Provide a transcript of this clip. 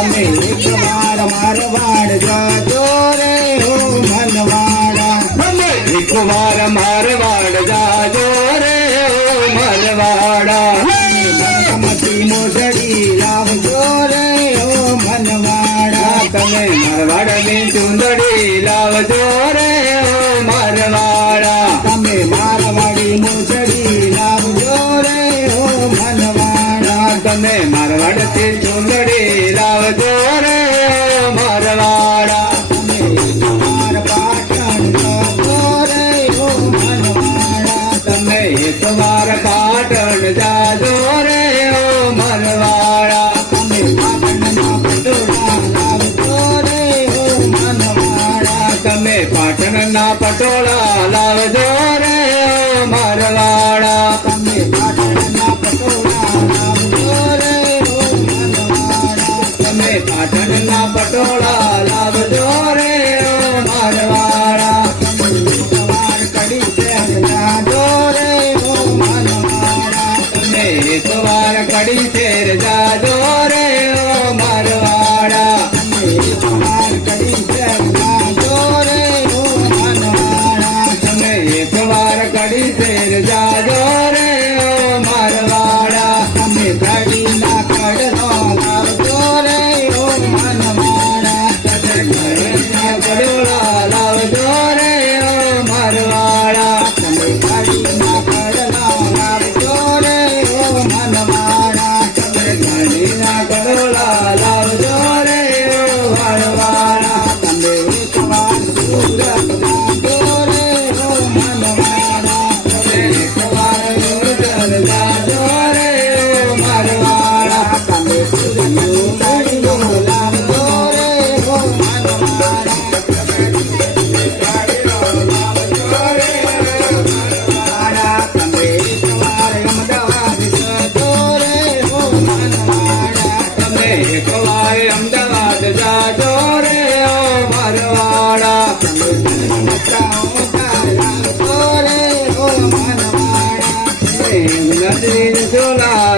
તમે એક વાર મારવાડ જાજો રે ઓ મનવાડા. એક વાર મારવાડ જાજો રે ઓ મરવાડા. બારામતી મોજડી લાવજો રે ઓ મનવાડા. તમે મારવાડની ચુંદડી લાવજો રે ઓ મરવાડા. તમે મારવાડી મોજડી લાવજો રે ઓ મનવાડા. તમે મારવાડથી ચુંદડી લાવજો રે ઓ મરવાડા. તમે એકવાર પાટણ જાજો રે ઓ મનવાડા. તમે એક વાર પાટણ જાજો રે ઓ મરવાડા. તમે પાટણના પટોળા લાવજો રે ઓ મનવાડા. તમે પાટણના પટોળા લાવજો રે ઓ મરવાડા. તમે પાટણના પટોળા લાવજો રે ઓ મનવાડા. તમે પાટણના પટોળા લાવજો રે ઓ મરવાડા. તમે એકવાર કડી શહેર જાજો રે ઓ મનવાડા. તમે એક વાર કડી શેર જાજો રે ઓ મરવાડા. તમે એકવાર કડી શહેર જાજો રે ઓ મનવાડા. તમે એક વાર કડી શેર જાજો રે ઓ મરવાડા. તમે કડીના કડલો લાવજો રે ઓ મનવાડા. ઘડીના પટોળા લાવજો રે ઓ મરવાડા. તમે કડીના કડલા લાવજો રે ઓ મનવાડા. તમે ઘડીના પટોળા લાવજો રે ઓ મરવાડા. તમે એકવાર સુરત લાવજો રે ઓ મનવાડા. તમે એક વાર ઉત્તર જાજો રે ઓ મરવાડા. તમે સુરતનું લાડલો લાવજો રે ઓ મનવાડા. તમે એકવાર અમદાવાદ જજો રે ઓ મનવાડા. તમે એક વાર અમદાવાદ જાજો રે ઓ મરવાડા. તમે બચાવો લાવજો રે ઓ મનવાડા. નદી ઝોલા